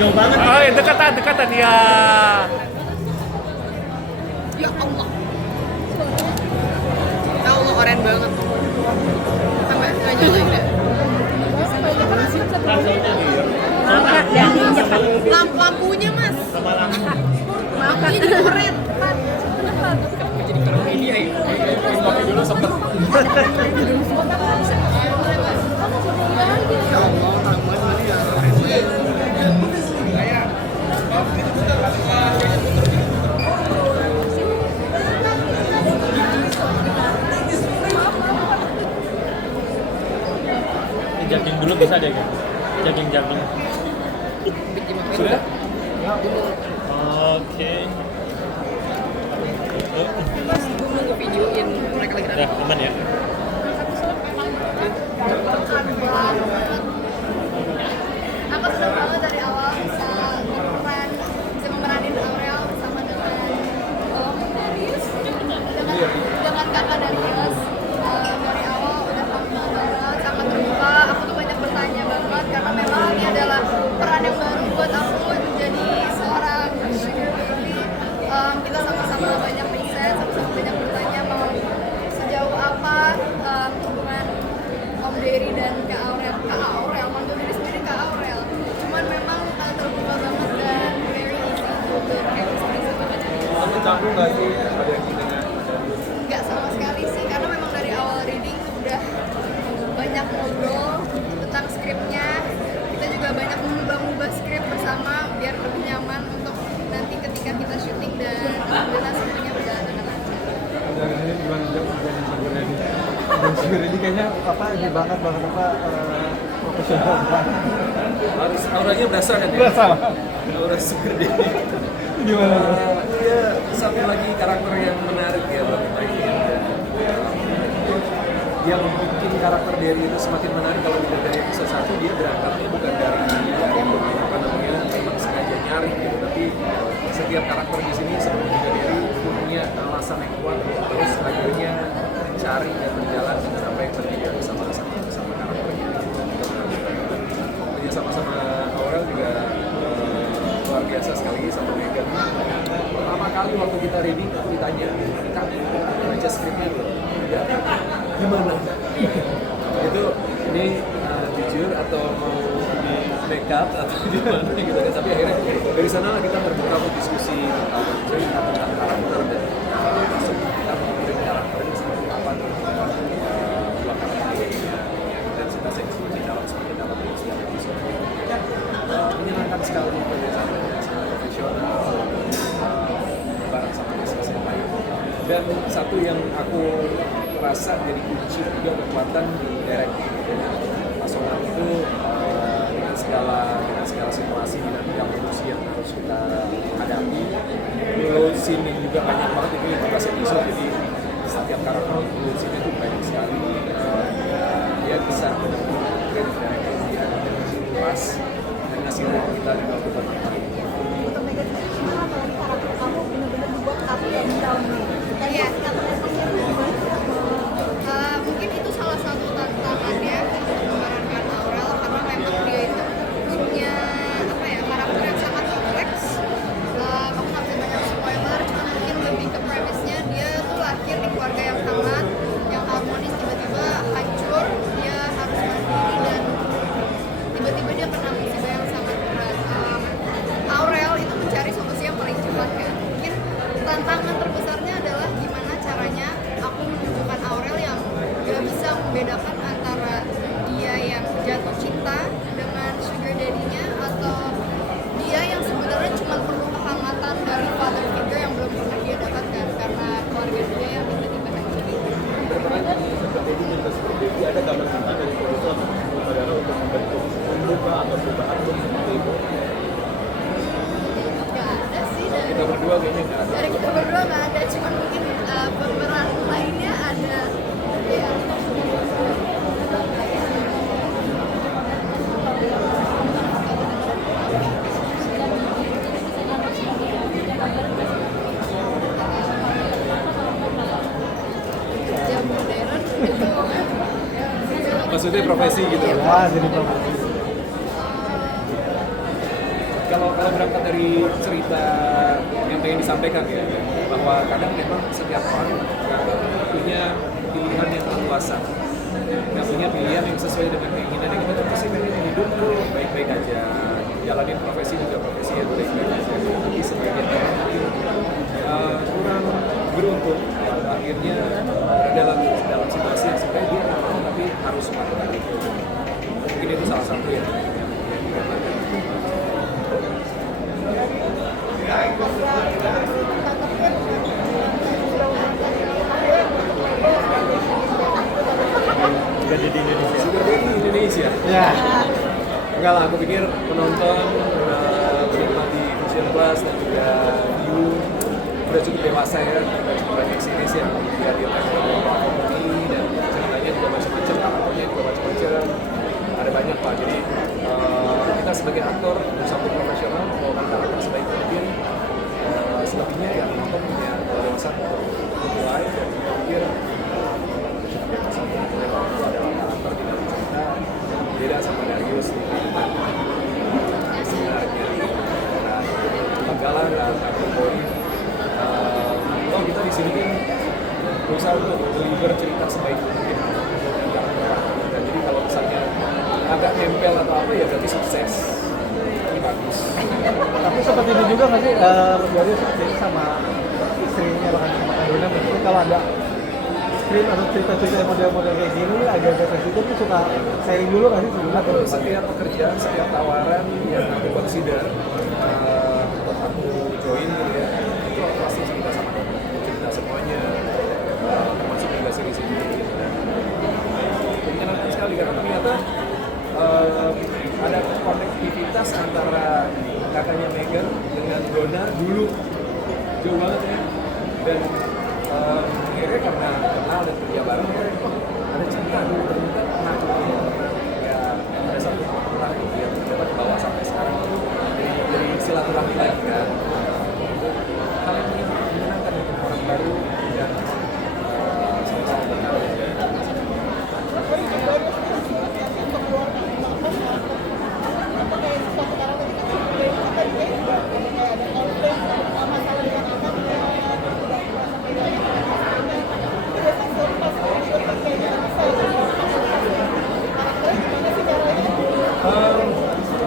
Jauh banget. Oh, dekatan ya. Ya Allah. Ya Allah, keren banget. Sampai nggak nyalain deh. Lampunya mas. Lampunya juga keren. Jadi kalau ini ya, pakai dulu sempet. Ya Allah, taman tadi ya. Jogging dulu bisa deh kan? Jogging. Sudah? Oke. Mas, gue mau nge-videoin mereka lagi Udah aman ya? Aku senang banget dari awal bisa memeranin Aurel bersama dengan Darius, dengan kakak Darius. Dari awal udah humble banget, sangat terbuka. Aku tuh banyak bertanya banget karena memang ini adalah peran yang baru buat aku menjadi seorang sugar baby. Kita sama-sama banyak riset, sama-sama banyak bertanya mau sejauh apa hubungan Om Dery dan Kak Aurel, manggil diri sendiri Kak Aurel. Cuman memang terbuka banget dan very easy to build chemistry sama Kak Darius. Kamu canggung nggak sih ada yang dengan Nggak sama sekali sih, karena memang dari awal reading udah banyak ngobrol tentang skripnya. Kita juga banyak mengubah skrip bersama biar lebih nyaman untuk nanti ketika kita syuting dan alhamdulillah semuanya berjalan dengan lancar. Dari sini gimana jadi sugar daddy? Dan sugar daddy kayaknya apa ini banget profesional banget. harus auranya berasa kan ya? Berasa. Aura sugar daddy. Gimana? Iya, satu lagi karakter yang menarik ya buat dimainin. Yang bikin karakter Dery itu semakin menarik kalau dilihat dari episode 1, dia berangkatnya bukan dari apa namanya memang sengaja nyari gitu, tapi setiap karakter di sini seperti juga Dery punya alasan yang kuat terus akhirnya cari dan berjalan sampai terjadi sama karakternya. Kerja sama Aurel juga luar biasa sekali sama Megan. Pertama kali waktu kita reading aku ditanya, Kak, baca skripnya belum? Ya, gimana? Itu ini jujur atau mau di makeup atau gimana gitu kan? Tapi akhirnya dari sana lah kita terbuka untuk diskusi tentang cerita, tentang karakter dan masuk kita mengirim karakternya seperti apa nih dua karakternya intensitas yang semakin dalam di setiap episode. Menyenangkan sekali kerjasama sangat profesional bareng sama masing-masing yang lain. Dan satu yang aku rasa jadi kunci juga kekuatan di directing Mas Onam itu dengan segala situasi dinamika produksi yang harus kita hadapi. Load scene yang juga banyak banget, itu 15 episode, jadi setiap karakter load scene itu banyak sekali. Dia bisa benar-benar directing dia pas dan ngasih ruang kita juga untuk bermain. Untuk Megan sendiri gimana kalau karakter kamu benar-benar dibuat up dan down nih? Iya. Mungkin itu salah satu tantangannya memerankan Aurel karena memang dia itu punya karakter yang sangat kompleks. Aku nggak bisa banyak spoiler, cuma mungkin lebih ke premisnya dia tuh lahir di keluarga yang hangat, yang harmonis, tiba-tiba hancur, dia harus mandiri dan tiba-tiba dia kena musibah yang sangat berat. Aurel itu mencari solusi yang paling cepat kan. Mungkin tantangan terbesarnya adalah gimana caranya aku menunjukkan Aurel yang gak bisa membedakan antara dia yang jatuh cinta dengan sugar daddy-nya atau dia yang sebenarnya cuma perlu kehangatan dari father figure yang belum pernah dia dapatkan karena keluarga dia yang tiba-tiba hancur. Berperan seperti ini juga seperti itu, ada gambar cinta dari produser saudara untuk membentuk membuka atau perubahan seperti itu. Gak ada sih Kita berdua kayaknya nggak ada. dari kita berdua nggak ada, cuma mungkin pemeran lainnya ada. Ya. Jam modern itu Maksudnya profesi gitu. Wah, jadi profesi. kalau berangkat dari cerita yang pengen disampaikan ya, bahwa kadang memang setiap orang punya pilihan yang leluasa, nggak punya pilihan yang sesuai dengan keinginan yang kita pasti pengen hidup tuh baik-baik aja, jalanin profesi juga profesi yang baik-baik aja. Tapi sebagian orang kurang beruntung, akhirnya dalam situasi yang sebenarnya dia nggak mau tapi harus melakukan itu. Mungkin itu salah satu yang dikatakan. Sudah di Indonesia. Sugar Daddy Indonesia. Ya. Enggak lah, aku pikir penonton menikmati Vision Plus dan juga View udah cukup dewasa ya, udah cukup banyak series yang dihadirkan oleh platform ini dan ceritanya juga macam-macam, karakternya juga macam-macam, ada banyak pak. Jadi kita sebagai aktor bersambut profesional membawakan karakter sebaik mungkin, selebihnya ya penonton punya kebebasan untuk menilai dan berpikir kebebasan menilai bahwa itu adalah karakter di dalam cerita beda sama Darius di kehidupan sebenarnya. Nah, Manggala nggak berpori. Kalau kita di sini kan berusaha untuk deliver cerita sebaik mungkin dengan karakter kita. Jadi kalau misalnya agak nempel atau apa ya berarti sukses. Ini bagus. Tapi seperti itu juga nggak sih, dari sama istrinya bahkan sama Kak Dona, maksudnya kalau ada skrip atau cerita-cerita model-model kayak gini agak-agak sensitif tuh suka sharing dulu nggak sih sebelumnya? Aku setiap pekerjaan, setiap tawaran yang aku consider untuk aku join gitu ya, itu aku pasti cerita sama dia, cerita semuanya, termasuk juga seri ini gitu. Dan menyenangkan sekali karena ternyata ada konektivitas antara kakaknya Megan dengan Donna dulu jauh banget ya, dan akhirnya karena kenal dan kerja bareng ada cerita dulu ternyata pernah ya ada satu orang yang dapat bawa sampai sekarang dari silaturahmi lagi kan. Hal yang menyenangkan untuk orang baru dan sama-sama berkenal.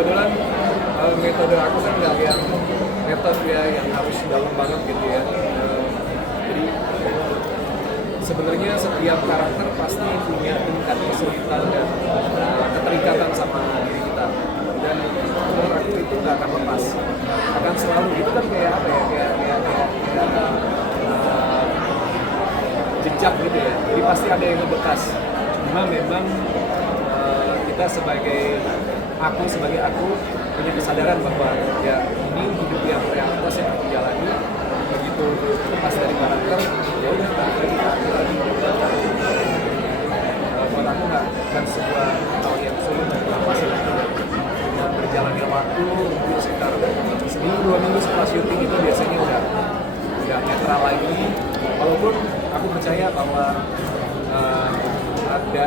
Kebetulan metode aku kan nggak yang metode ya yang harus dalam banget gitu ya. Jadi sebenarnya setiap karakter pasti punya tingkat kesulitan dan keterikatan sama diri kita. Dan menurut aku itu nggak akan lepas, akan selalu itu kan kayak apa ya kayak jejak gitu ya. Jadi pasti ada yang ngebekas. Cuma memang kita sebagai aku punya kesadaran bahwa ya ini hidup yang realitas yang aku jalani, begitu lepas dari karakter ya udah lagi buat aku bukan sebuah hal yang sulit untuk lepasin itu. Dan berjalannya waktu mungkin sekitar seminggu 2 minggu setelah syuting itu biasanya udah netral lagi, walaupun aku percaya bahwa ada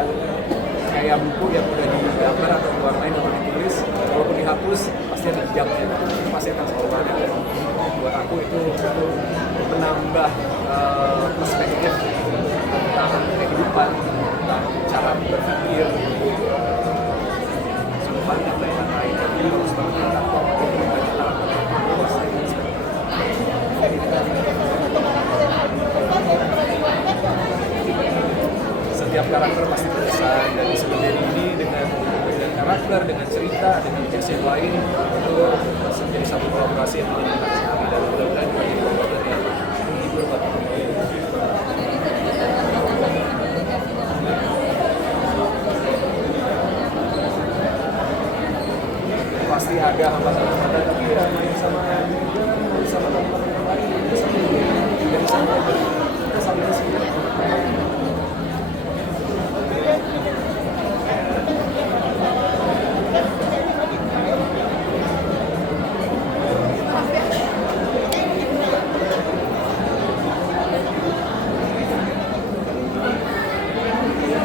kayak buku yang udah digambar atau diwarnain atau ditulis, walaupun dihapus pasti ada jejaknya, itu pasti akan selalu ada. Dan buat aku itu menambah perspektif tentang kehidupan, tentang cara berpikir, sudut pandang dan lain-lain. Jadi harus banget atau banyak karakter setiap karakter pasti berkesan, dan di Sebenarnya ini dengan karakter, dengan cerita, dengan cast yang lain itu menjadi satu kolaborasi yang menyenangkan sekali, dan mudah-mudahan menjadi kolaborasi yang menghibur buat penonton. Pasti ada hambatan-hambatan, tapi ya main sama Megan, main sama teman-teman yang lain, bisa dari sana kita saling isi.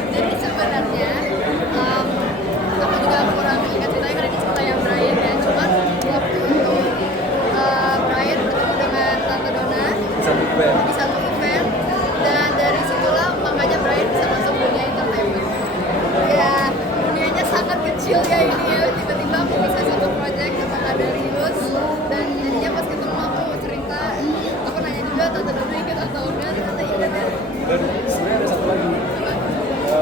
Jadi sebenarnya aku juga kurang ingat ceritanya karena ini cerita yang Brian ya. Cuma waktu ini ya tiba-tiba aku bisa satu project sama Kak Darius dan jadinya pas ketemu aku cerita aku nanya juga tante dulu ikut atau enggak ternyata iya deh. Dan sebenarnya ada satu lagi,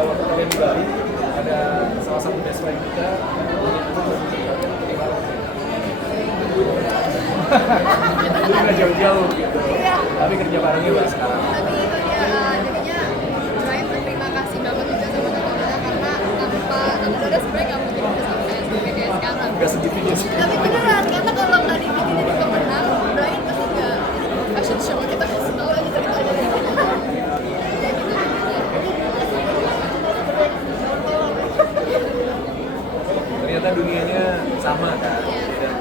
waktu kalian di Bali ada salah satu best friend kita kita nggak jauh-jauh gitu, Iya. tapi kerja barengnya baru sekarang. Tapi itu dia jadinya Brian berterima kasih banget juga sama Tante Doda karena tanpa Tante Doda sebenarnya nggak mungkin bisa sampai seperti kayak sekarang. Nggak segitunya sih. Tapi beneran karena kalau nggak dibikin jadi pemenang, Brian pasti nggak fashion show kita kasih tahu aja ceritanya. Ya gitu. Ternyata dunianya sama kan, dan